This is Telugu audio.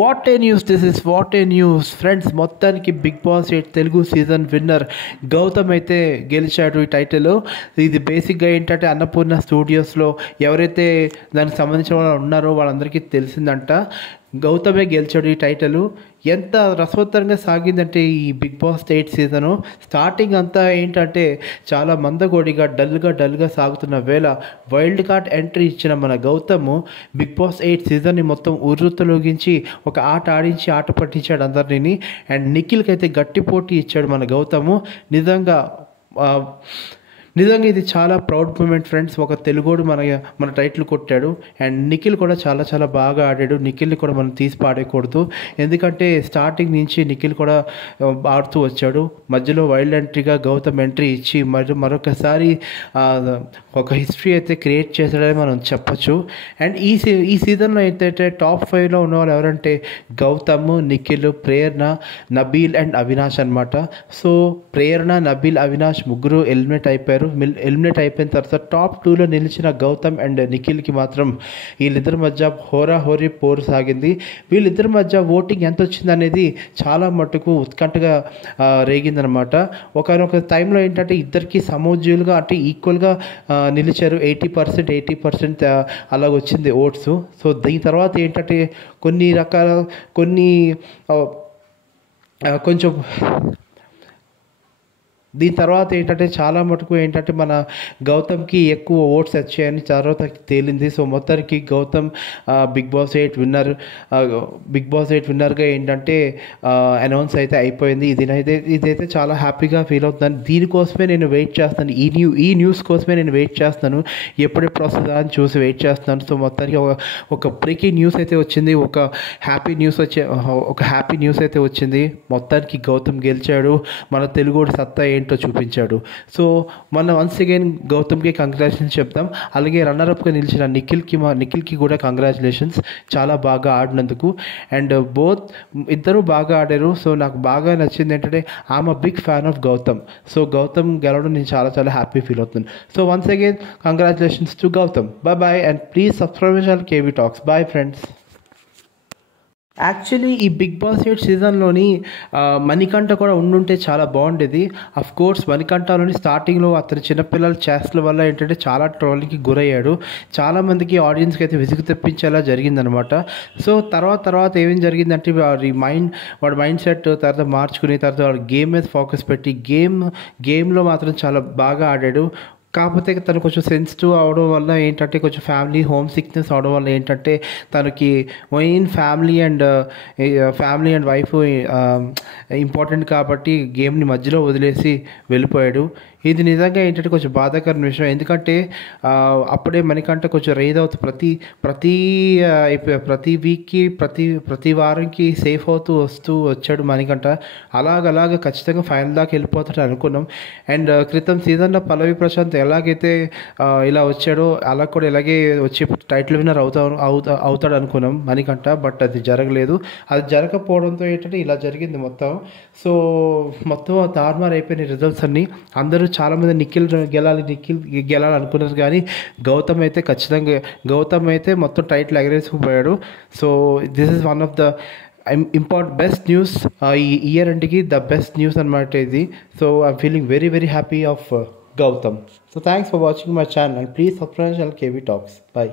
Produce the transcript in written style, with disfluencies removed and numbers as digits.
What a news, this is what a news friends. మొత్తానికి Bigg Boss 8 Telugu season winner Gautam అయితే గెలిచాడు ఈ టైటిల్. ఇది బేసిక్గా ఏంటంటే అన్నపూర్ణ స్టూడియోస్లో ఎవరైతే దానికి సంబంధించిన వాళ్ళు ఉన్నారో వాళ్ళందరికీ తెలిసిందంట. గౌతమే గెలిచాడు ఈ టైటిల్. ఎంత రసవత్తరంగా సాగిందంటే ఈ బిగ్ బాస్ 8 సీజను. స్టార్టింగ్ అంతా ఏంటంటే చాలా మందగోడిగా డల్గా సాగుతున్న వేళ వైల్డ్ కార్డ్ ఎంట్రీ ఇచ్చిన మన గౌతమ్ బిగ్ బాస్ 8 సీజన్ని మొత్తం ఉర్రూతలోగించి ఒక ఆట ఆడించి ఆట పట్టించాడు అందరినీ. అండ్ నిఖిల్కి అయితే గట్టి పోటీ ఇచ్చాడు మన గౌతమ్. నిజంగా ఇది చాలా ప్రౌడ్ మూమెంట్ ఫ్రెండ్స్. ఒక తెలుగోడు మన టైటిల్ కొట్టాడు. అండ్ నిఖిల్ కూడా చాలా బాగా ఆడాడు. నిఖిల్ని కూడా మనం తీసి పాడేయకూడదు, ఎందుకంటే స్టార్టింగ్ నుంచి నిఖిల్ కూడా ఆడుతూ వచ్చాడు. మధ్యలో వైల్డ్ ఎంట్రీగా గౌతమ్ ఎంట్రీ ఇచ్చి మరొకసారి ఒక హిస్టరీ అయితే క్రియేట్ చేశాడని మనం చెప్పచ్చు. అండ్ ఈ సీజన్లో ఏంటంటే టాప్ 5లో ఉన్న వాళ్ళు ఎవరంటే గౌతమ్, నిఖిల్, ప్రేరణ, నబీల్ అండ్ అవినాష్ అనమాట. సో ప్రేరణ, నబీల్, అవినాష్ ముగ్గురు ఎలిమినేట్ అయిపోయారు. ఎలిమినేట్ అయిపోయిన తర్వాత టాప్ 2లో నిలిచిన గౌతమ్ అండ్ నిఖిల్కి మాత్రం వీళ్ళిద్దరి మధ్య హోరాహోరీ పోరు సాగింది. వీళ్ళిద్దరి మధ్య ఓటింగ్ ఎంత వచ్చింది అనేది చాలా మట్టుకు ఉత్కంఠగా రేగిందనమాట. ఒకనొక టైంలో ఏంటంటే ఇద్దరికి సమోజ్యులుగా అంటే ఈక్వల్గా నిలిచారు. 80% అలాగ వచ్చింది ఓట్స్. సో దీని తర్వాత ఏంటంటే కొంచెం దీని తర్వాత ఏంటంటే చాలా మటుకు ఏంటంటే మన గౌతమ్కి ఎక్కువ ఓట్స్ వచ్చాయని తర్వాత తేలింది. సో మొత్తానికి గౌతమ్ బిగ్ బాస్ 8 విన్నర్గా ఏంటంటే అనౌన్స్ అయితే అయిపోయింది. ఇదైతే చాలా హ్యాపీగా ఫీల్ అవుతున్నాను. దీనికోసమే నేను వెయిట్ చేస్తాను. ఈ న్యూస్ కోసమే నేను వెయిట్ చేస్తాను. ఎప్పుడెప్పుడు వస్తుందా అని చూసి వెయిట్ చేస్తున్నాను. సో మొత్తానికి ఒక బ్రేకింగ్ న్యూస్ అయితే వచ్చింది. ఒక హ్యాపీ న్యూస్ అయితే వచ్చింది. మొత్తానికి గౌతమ్ గెలిచాడు. మన తెలుగుడు సత్తా ఏంటో చూపించాడు. సో మనం వన్స్ అగైన్ గౌతమ్కి కంగ్రాచులేషన్స్ చెప్తాం. అలాగే రన్నర్అప్గా నిలిచిన నిఖిల్కి కూడా కంగ్రాచులేషన్స్, చాలా బాగా ఆడినందుకు. అండ్ ఇద్దరు బాగా ఆడారు. సో నాకు బాగా నచ్చింది ఏంటంటే I'm a big fan of Gautam. So Gautam గెలవడం నేను చాలా హ్యాపీ ఫీల్ అవుతున్నాను. So once again congratulations to Gautam. Bye and please subscribe my channel KV talks. Bye friends. Actually ఈ బిగ్ బాస్ 8 సీజన్లోని మణికంఠ కూడా ఉండుంటే చాలా బాగుండేది. అఫ్ కోర్స్ మణికంఠలోని స్టార్టింగ్లో అతని చిన్నపిల్లల చేష్టల వల్ల ఏంటంటే చాలా ట్రోలింగ్కి గురయ్యాడు. చాలామందికి ఆడియన్స్కి అయితే విసుగు తెప్పించేలా జరిగిందనమాట. సో తర్వాత ఏమేం జరిగిందంటే వాడి మైండ్ సెట్ తర్వాత మార్చుకుని తర్వాత వాడు గేమ్ మీద ఫోకస్ పెట్టి గేమ్లో మాత్రం చాలా బాగా ఆడాడు. కాకపోతే తను కొంచెం సెన్సిటివ్ అవడం వల్ల ఏంటంటే కొంచెం హోమ్ సిక్నెస్ అవడం వల్ల ఏంటంటే తనకి main family and wife important కాబట్టి గేమ్ని మధ్యలో వదిలేసి వెళ్ళిపోయాడు. ఇది నిజంగా ఏంటంటే కొంచెం బాధాకరమైన విషయం. ఎందుకంటే అప్పుడే మణికంఠ కొంచెం రైజ్ అవుతూ ప్రతి వీక్కి ప్రతి వారంకి సేఫ్ అవుతూ వచ్చాడు మణికంఠ. అలాగ ఖచ్చితంగా ఫైనల్ దాకా వెళ్ళిపోతాడు అనుకున్నాం. అండ్ క్రితం సీజన్లో పల్లవి ప్రశాంత్ ఎలాగైతే ఇలా వచ్చాడో అలా కూడా ఇలాగే వచ్చి టైటిల్ విన్నర్ అవుతాడు అనుకున్నాం మణికంఠ. బట్ అది జరగలేదు. అది జరగకపోవడంతో ఏంటంటే ఇలా జరిగింది మొత్తం. సో మొత్తం తారుమారు అయిపోయిన రిజల్ట్స్ అన్నీ. అందరూ చాలామంది నిఖిల్ గెలాలి అనుకున్నారు, కానీ గౌతమ్ అయితే మొత్తం టైటిల్ ఎగరేసుకుపోయాడు. So this is one of the best news ఈ ఇయర్ ఎండ్కి ద బెస్ట్ న్యూస్ అనమాట ఇది. So I'm feeling very happy of Gautam. So thanks for watching my channel and please subscribe to KV Talks. Bye.